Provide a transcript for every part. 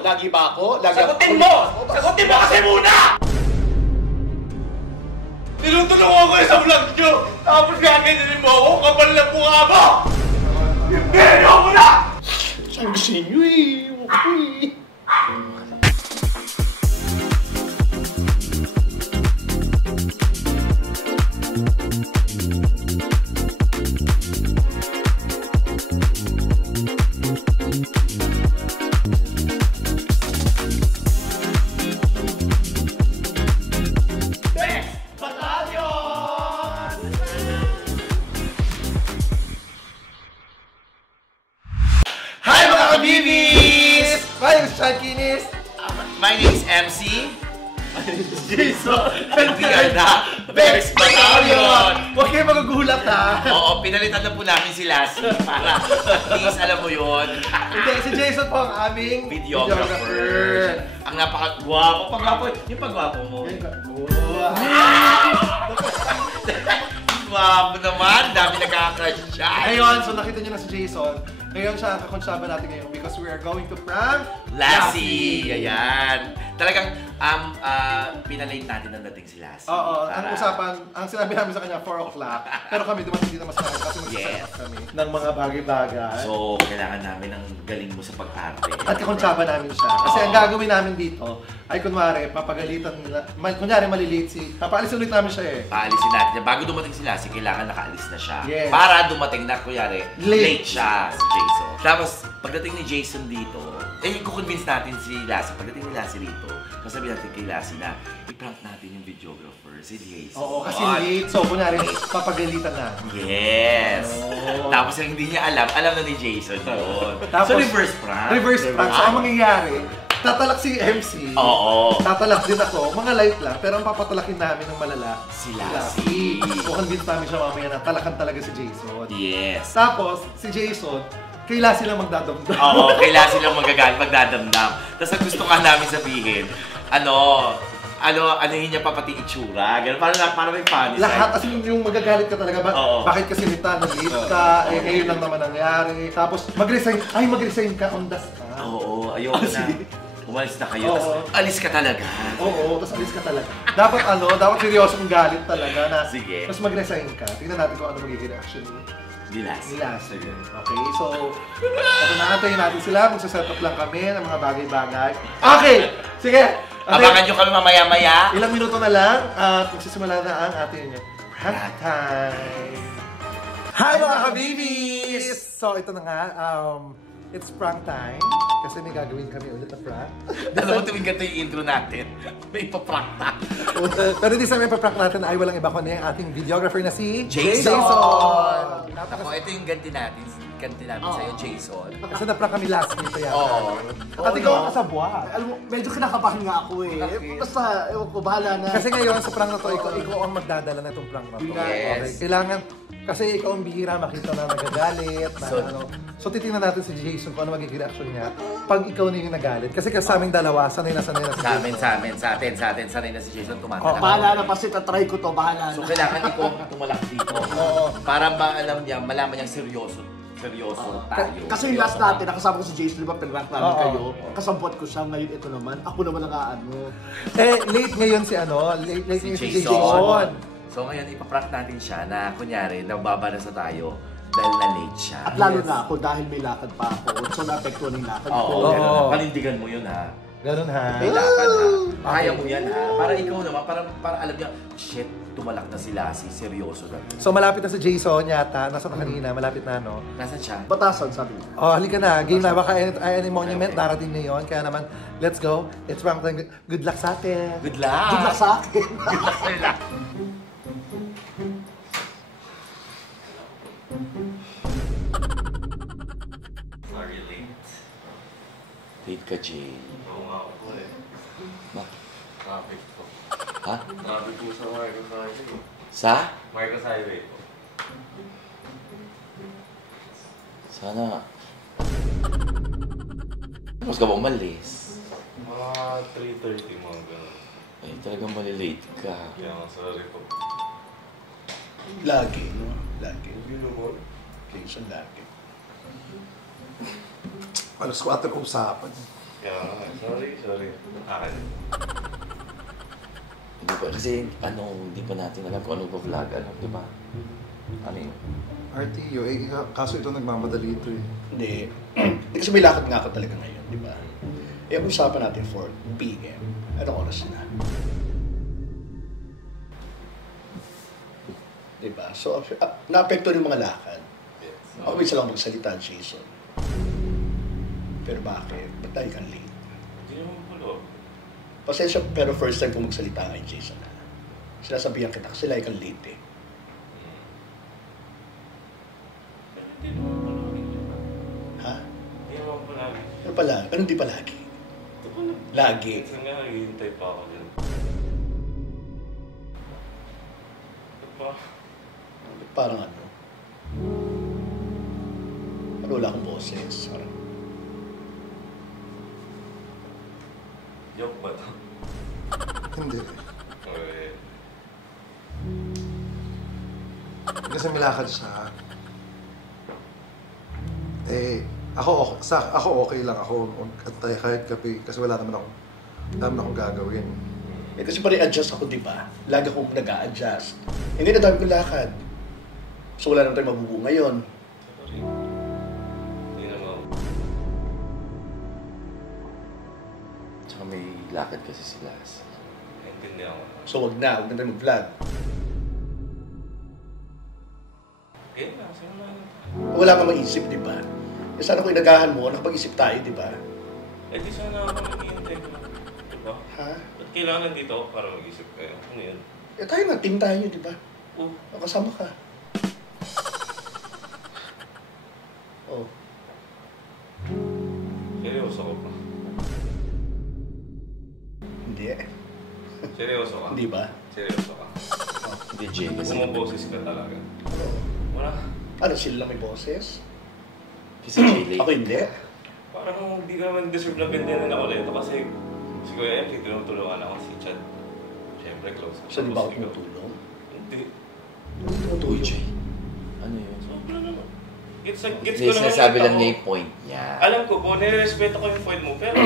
Lagi ba ako? Sagutin mo! Sagutin mo kasi muna! Tinutulungan ko sa vlog nyo! Tapos gagawin mo ako, kapal na mukha mo! Hindi mo na! Sabi sa inyo eh. My name is MC. My name is Jason. And we are the Bex Battalion. Huwag kayo magagulat ha. Oo, pinalitan na po namin si Lassie para please alam mo yun. Hindi, si Jason po ang aming videographer. Ang napaka-gwapo. Pag-gwapo, yung pag-gwapo mo. Gwapo naman, dami nagkaka-crush siya. Ngayon, so nakita niyo na si Jason. Ngayon siya ang kakonsyaba natin ngayon because we are going to prank Lassie! Ayan. Talagang pinalate natin ang dating si Lassie. Oo, ang usapan, ang sinabi namin sa kanya 4 o'clock. Pero kami dumating dito mas marami kasi mag-set up kami ng mga bagay-bagay. So, kailangan namin ng galing mo sa pag-arte. At kakonsyaba namin siya. Kasi ang gagawin namin dito ay kunwari, papagalitan nila. Kunyari malilate si... Papaalisin ulit namin siya eh. Paalisin natin. Bago dumating si Lassie, kailangan nakaalis na siya. Yes. Para dumating na, kunyari, late siya si Jason. Tapos, pagdating ni Jason dito, i-convince natin si Lassie. Pagdating ni Lassie dito, masabi natin kay Lassie na i-prank natin yung videographer, si Jason. Oo, kasi late. So, kunyari, papagalitan na. Yes! Tapos, yung hindi niya alam na ni Jason yun. Tapos, so, reverse prank. Reverse prank. So, ang mangyayari, tatalak si MC. Oo. Tatalak din ako. Mga light lang. Pero ang papatalakin namin ng malala, si Lassie. Convince namin siya mamaya na talakan talaga si Jason. Yes. Tapos, si Jason, kay Lassie lang magdadamdam. Oo, kay Lassie lang magagalit, magdadamdam. Tapos ang gusto nga namin sabihin, anuhin niya pa pati itsura. Ganun, para may funny side. Lahat, as yung magagalit ka talaga. Bakit kasi nita, nag-leave ka, ngayon lang naman nangyari. Tapos, mag-resign ka on the spot. Oo, ayoko na. Umalis na kayo, tapos alis ka talaga. Oo, tapos alis ka talaga. Dapat seryosong galit talaga na. Sige. Tapos mag-resign ka. Tingnan natin kung ano magiging reaction ni Lassie. Okay, so, ito na natin sila. Magsaset up lang kami ng mga bagay-bagay. Okay! Sige! Abangan nyo kami mamaya-maya. Ilang minuto na lang at magsisimula na ang ating prank time. Hi mga kabibis! So, ito na nga. It's prank time. Kasi may gagawin kami ulit na prank. Alam mo, tuwing ganito yung intro natin, may paprank na. Pero this time may paprank natin ay walang iba kundi ang ating videographer na si Jason! Ako, ito yung ganti natin sa'yo, Jason. Kasi na-prank kami last week kaya. Oo. At ikaw ang kasabwa. Alam mo, medyo kinakabahan nga ako eh. Basta, ewan ko, bahala na. Kasi ngayon sa prank na to, ikaw ang magdadala na itong prank na to. Yes. Okay. Kailangan, kasi ikaw ang bihira makita na nagagalit, na So titingnan natin si Jason kung ano magiging reaction niya pag ikaw na yung nagalit. Kasi sa aming dalawa, sanay na si Jason. Sa atin, sanay na si Jason tumatala. Bahala na, kasi tatry ko to, bahala na. So kailangan ikaw tumalak dito. Para alam niya, malaman niyang seryoso tayo. Kasi yung last natin, nakasama ko si Jason, di ba, pinrank namin kayo. Kasabot ko siya, ngayon ito naman, ako naman ang late ngayon si Jason. So ngayon, ipaprank natin siya na kunyari, nababasa tayo dahil na-late siya. At lalo na ako dahil may lakad pa ako. So naapektuhan yung lakad ko. Oo, panindigan mo yun ha. Ganun ha. May lakad ha. Kaya mo yan ha. Para ikaw naman, para alam niya, shit, tumalak na si Lassie, seryoso na. So malapit na si Jason yata, nasa kanina, malapit na no? Nasaan siya? Batasan, sabi niya. Halika na, game na, baka any monument, darating na yun. Kaya naman, let's go. It's prank time. Good luck sa atin. Good luck! Good luck sa akin. Good luck sa ila. Are you late? Late ka, Jay. Oo nga ako eh. Bakit? Traffic ko. Ha? Traffic ko sa Marcos Highway. Sa? Marcos Highway po. Sana. Mas ka ba umalis? Mga 3:30 mga gano'n. Ay, talagang malilate ka. Kaya nga, sorry po. Lagi, no? Lagi. Binuhol. Occasion lagi. Alas 4 usapan. Kaya nga, sorry. Akin. Hindi ba? Kasi hindi pa natin alam kung ano ba vlog, di ba? Ano yun? RTO, kaso ito nagmamadali ito eh. Hindi. Kasi may lakad nga ako talaga ngayon, di ba? Eh, ang usapan natin 4 p.m. Anong oras na? Di ba? So, naapekto yung mga lakad. Yes. Ako isa lang magsalita, Jason. Pero bakit? Ba't tayo kang late? Hindi naman pala. Pasensya, pero first time ko magsalita ngayon, Jason. Sinasabihan kita kasi lagi kang late eh. Pero hindi naman palagi. Ha? Hindi naman palagi. Ano pala? Ano di palagi? Ito pa na. Lagi. Kasi nga, naghihintay pa ako dyan. Ito pa. Parang ano? Ano wala akong boses? Parang, Joke ba ito? Hindi. Okay. Kasi may lakad siya. Eh, ako okay lang ako. Antay kahit kape. Kasi wala naman akong gagawin. eh kasi pa rin-adjust ako, di ba? Lagi akong nag-a-adjust. Hindi na dami kong lakad. So wala naman tayo mabubuo ngayon. Sorry. Hindi naman. Tsaka may lakad kasi sila. Naintindihan ko. So wag na tayo mag-vlog. Okay na, sino na yun? Wala kang maisip, di ba? Eh sana kung inagahan mo, nakapag-isip tayo, di ba? Eh di sana ako naghihintay ko. Diba? Ha? Ba't kailangan nandito ako para mag-isip kayo? Ano yun? Eh tayo nga, team tayo, di ba? Oh, Kasama ka. Oh. seryoso ko pa. Hindi eh. Seryoso ka? Hindi ba? Seryoso ka? Hindi, Jay, kasi... Bumaboses ka talaga. Wala. Ano, sila lang may boses? Kasi Jay, late. Ako hindi. Parang hindi ka naman deserve na ganyan na ako ulit. Kasi si Kuya M, tinutulungan ako si Chad. Siyempre, close. So di ba ako Tapos ikaw. tumutulong? Hindi. Uy, Jay. Ano yun? Sobra naman. Gets Hindi, ko naman sinasabi yung lang tao. niya yung point niya. Alam ko po, nire-respeto ko yung point mo, pero...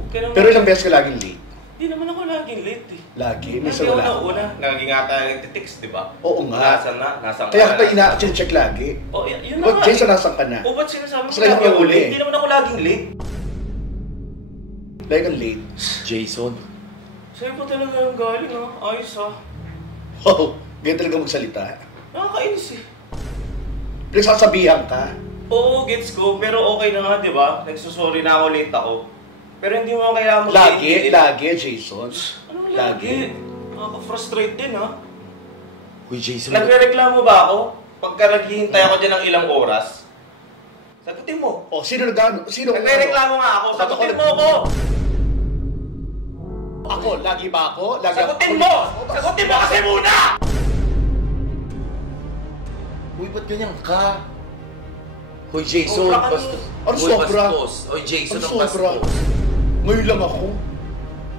okay naman. Pero ilang beses ka laging late? Hindi naman ako laging late eh. Lagi? Lagi Minsan ako wala. nauna. Naging nga tayo nagtitext, di ba? Oo nga. Nasaan na? Nasaan ka Kaya na? kita ina-check lagi. Oh, yun na Ba't nga. Jason, nasan ka na? O, ba't sinasabi Mas mo lagi lagi ka ako uli. late? Hindi naman ako laging late. Lagi kang late. Jason, Sa'yo pa talaga yung galing ha. Ayos ha. Wow, ganyan talaga magsalita. Nakakainis eh. Pinagsasabihan ka. Oo, gets ko. Pero okay na nga, di ba? Nagsusorry na ako, late ako. Pero hindi mo kailangan Lagi, Jason. Ano lagi? Nakaka-frustrate din ha. uy, Jason. Nagre-reklamo ba ako? Pagka naghihintay ako dyan ng ilang oras? Sagutin mo. O, sino nag-ano? Sino? Nagre-reklamo nga ako. Sagutin mo ako! Ako, lagi ba ako? Lagi Sagutin mo! Sagutin mo kasi muna! Uy, ba't ganyan ka? Uy, Jason, Sobra ka bastos. Ano Uy, sobra? bastos. Uy, Jason, Ano ang sobra? bastos. Ngayon lang ako.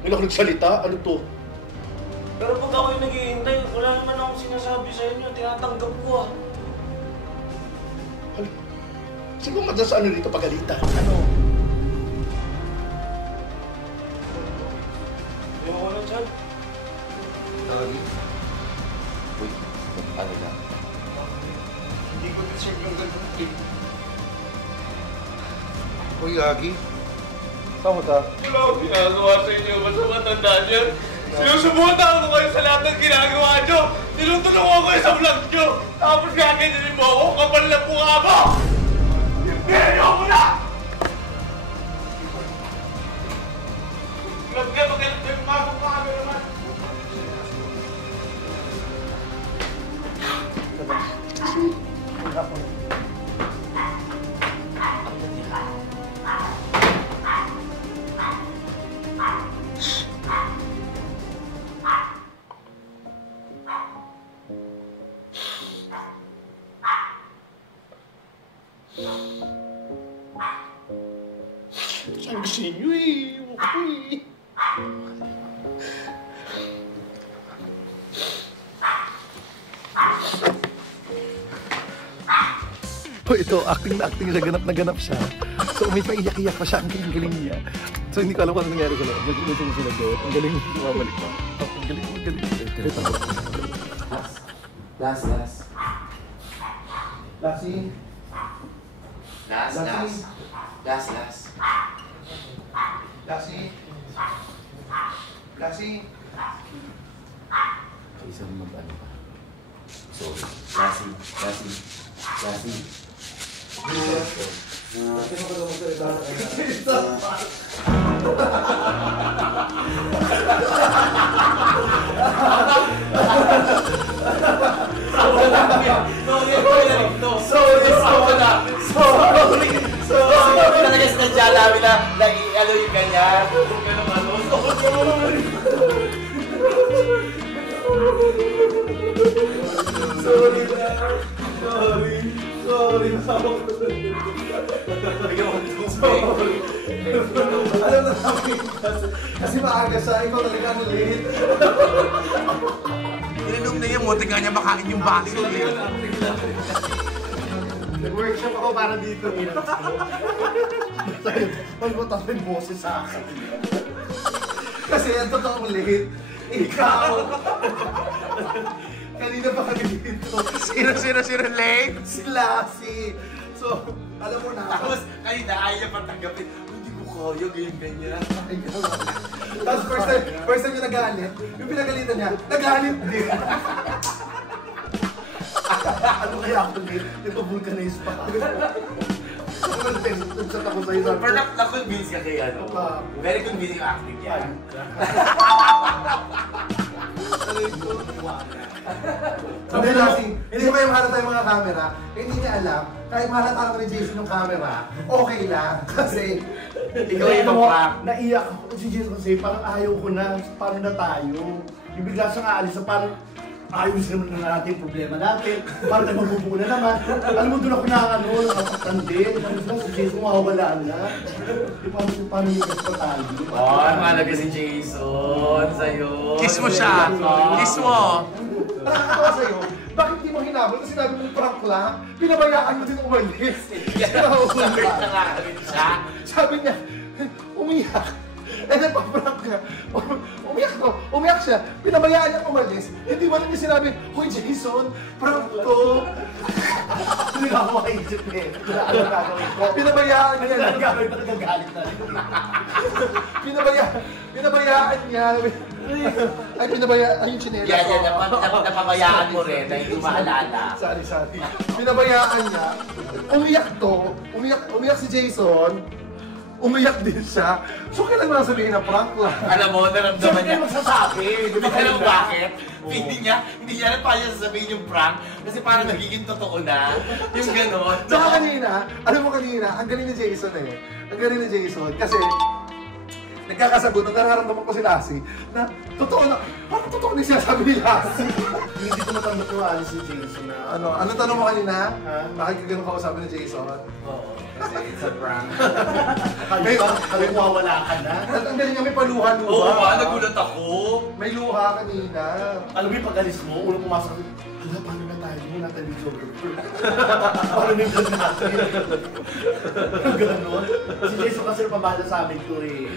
Ngayon ako nagsalita? Ano to? Pero pag ako yung naghihintay, wala naman akong sinasabi sa inyo. Tinatanggap ko ah. Sino ba madalas ano dito pagalitan? Ano? Ayoko na dyan. Lagi. Uy, ano lang. Hindi ko deserve yung ganun. Uy, Lagi. Saan mo ta? Wala akong ginagawa sa inyo. Basta matanda dyan. Sinusubutan ko kayo sa lahat ng ginagawa nyo. Tinutulungan ko kayo sa vlog nyo. Tapos gagawin mo ako. Kapal na mukha mo! Pero mo na! Vlog na magalit yung mga mukha mo naman. Sabi sa inyo eh. Okay. Oh, ito, acting na acting siya, ganap na ganap siya. So, may paiyak-iyak pa siya, ang galing niya. So, hindi ko alam kung ano nangyari sa loob. Nagluto sila doon. Ang galing niya, bumabalik pa. Ang galing, ang galing. Last. Lassie. Last. Lassie. Isang mag-ano ka. Sorry. Lassie. Bakit mo ka daw magsalita? Sorry. Talaga sinadya namin na ano yung ganyan. Sorry. Alam na namin kasi maaga siya, ikaw talaga ang late. Ininom na yun, muntik nga niya makain yung baso. Nag-workshop ako para dito. Pagbutas may boses sa akin. Kasi ang totoong late, ikaw. Kanina pa kami dito. Sino late? Si Lassie. So, alam mo na. Tapos, kanina ayaw pa tanggapin. Hindi ko kaya, ganyan. Tapos first time niya nagalit, yung pinagalitan niya, nagalit din. Ano kaya ako late? Nagpa-vulcanize pa ako. Nag-chat ako sa'yo. Pero na-convince ka kay ano. Very convincing acting yan. Sabi Lassie, hindi ba yung halata yung mga camera? Hindi niya alam, kahit mahalata ako ni Jason yung camera, okay lang. Kasi, Ikaw yung mag-prank. Naiyak ako si Jason kasi parang ayaw ko na. Paano na tayo? Yung bigla siyang aalis na parang ayos naman na natin yung problema natin. Parang tayo magbubuo na naman. Alam mo, doon ako nakasaktan din. Si Jason mawawala na. Paano yung gas pa tayo? Mahalaga si Jason sa'yo. Kiss mo siya. Kiss mo. nakakatawa sa'yo, bakit di mo hinabol? Kasi sinabi mo prank lang, pinabayaan mo din umalis. Nakakalit siya. Sabi niya, umiyak. Eh, nagpa-prank ka. Umiyak siya. Pinabayaan niya umalis. Hindi mo niya sinabi, Hoy Jason, prank to. Hindi ka ako makaisip eh. Ano gagawin ko? Pinabayaan niya. Ano gagawin ko? Nagagalit na rin. Pinabayaan niya. Ay, pinabayaan yung chinela. Yan, napabayaan mo rin na hindi maalala. Sorry. Pinabayaan niya. Umiyak si Jason. Umiyak din siya. So, kailan mo sabihin na prank lang? Alam mo, naramdaman niya. Siyempre magsasabi. Alam mo bakit? Hindi niya na pa niya sasabihin yung prank kasi parang nagiging totoo na. Yung gano'n. Saka kanina, alam mo kanina, ang galing ni Jason eh. Ang galing ni Jason kasi nagkakasagot na nararamdaman ko si Lassie na totoo na, parang totoo na siya sabi ni Lassie. Hindi ko matanggap yung alis si Jason na. Ano tanong mo kanina? Ha? Bakit ka ganun kausapin ni Jason? Oo, kasi it's a prank. Kaya mawawala ka na. Ang galing niya, may paluha-luha. Oo ba? Nagulat ako. May luha kanina. Alam mo yung pag-alis mo, unang pumasok, hala, paano na tayo? Wala tayo videographer. Paano na yung natin? Ganon. Si Jason kasi pabala sa amin to eh.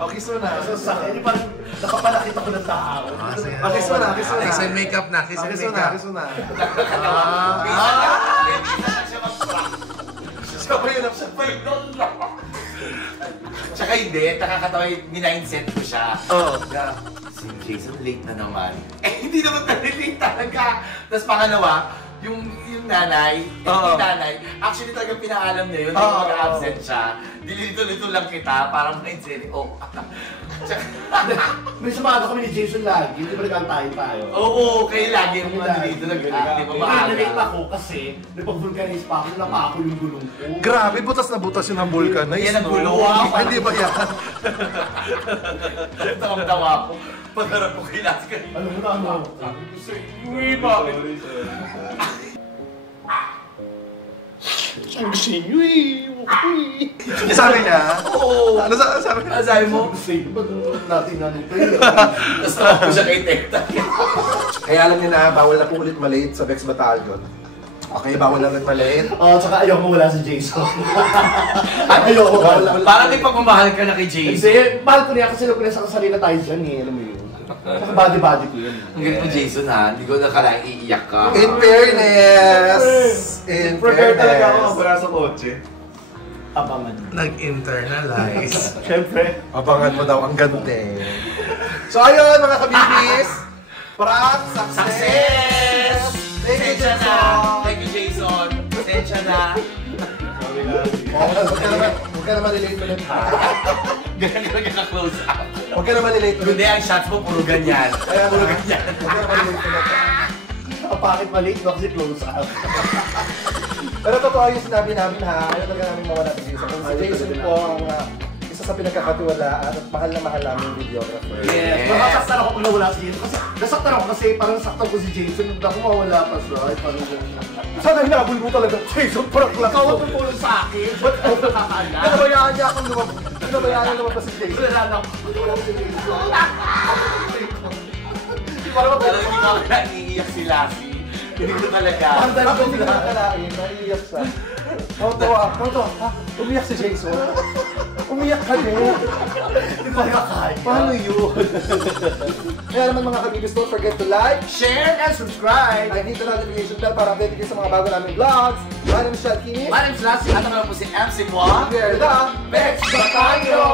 Okay, so na. So sa akin, yung parang nakapalakit ako ng tao. Okay, so na. Kiss and makeup na. Kiss and makeup. Hindi na siya mag-prank. Siya pa yun. Tsaka hindi, nakakatawa yung minindset ko siya. Oo. Si Jason late na naman. Eh, hindi naman late talaga. Tapos pangalawa, yung nanay, yung nanay, actually talagang pinaalam niya yun, yung mag-absent siya. Dilito-lito lang kita, parang mindset, May sumada kami ni Jason lagi, hindi ba nag-antayin tayo? Oo, kayo lagi yung mga dito na ganun, hindi ba maaga? Nalate ako kasi nagpag-vulcanize pa ako, napa ako yung gulong ko. Grabe, butas na butas yun ang vulcanize. Yan ang gulo. Ay, hindi ba yan? Tawa ko. Pagharap ko kay Lassie kanina. Alam mo na ano? Uy, bakit? Sabi ko sa inyo eh. Sabi niya? Oo. Ano sabi niya? Ano sabi mo? Sabi ko, ba't natin natin ito eh? Tapos tawag ko siya kay Teta. Kaya alam niyo na, bawal na po ulit malate sa Bex Battalion. Okay, bawal lang nagmaliit. Tsaka ayoko wala si Jason. Ayoko wala. Parang may pagmamahal ka na kay Jason. Kasi, mahal ko niya kasi alam ko na sa kasali na tayo dyan eh, alam mo yun. Saka body-body ko yun. Ang galing mo, Jason, ha? Hindi ko nakalaing iiyak ka. In fairness! In Prepare talaga ako fairness! para sa kotse. Abangan. Nag-internalize. Siyempre. Abangan mo daw ang gante. So ayun mga kabibis! Prank success! Thank you, Pasensya na! Jason! Thank you, Jason! Pasensya na! Huwag ka naman relate ulit ha. Ganyan ka nagka-close up. Huwag ka naman relate ulit. Kundi ang shots mo, puro ganyan. Puro ganyan. Huwag ka naman relate ulit ha. Ang pakit maliit mo kasi close up. Pero totoo yung sinabi namin ha. Ayaw talaga namin mawala si Jason. Si Jason po ang isa sa pinagkakatiwalaan at mahal na mahal namin videographer. Yes. Nasaktan ako kung nawala si Jason. Kasi nasaktan ako kasi parang nasaktan ko si Jason. Hindi ako mawala pa siya. Ay, parang Sana hinabol mo talaga, Jason, prank lang. ikaw ang tumulong sa akin. Ba't ako nakakala? Pinabayaan niya akong lumabas. Pinabayaan niya lumabas si Jason. Wala na ako. Wala si Jason. Parang hindi ko naiiyak si Lassie. Hindi ko talaga. Ang dami ko hindi nakakalain, naiiyak siya. Toto, ha? Umiyak si Jason. Umiyak ka din. Hindi ko kaya. Paano yun? Kaya naman mga kabibis, don't forget to like, Share and subscribe. and hit the notification bell para update kayo sa mga bago naming vlogs. My name is Shad Kinis. My name's Lassie. At ako po si MC Moa. We are the Bex Batanyo!